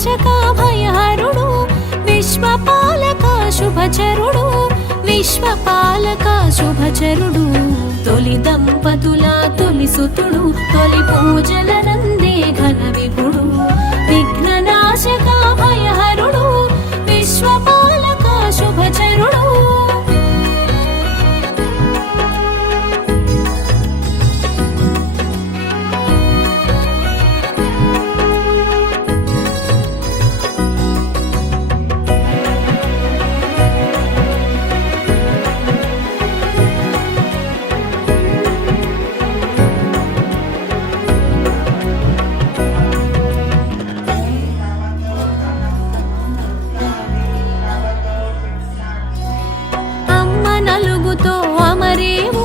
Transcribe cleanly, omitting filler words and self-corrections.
విఘ్ననాశక భయహరుడు విశ్వపాలక శుభచరుడు విశ్వపాలక శుభచరుడు తొలి దంపతుల తొలి సుతుడు తొలి పూజలనందే ఘన విభుడు విఘ్ననాశక భయహరుడు విశ్వపాలక శుభచరుడు నలుగుతో అమరేవు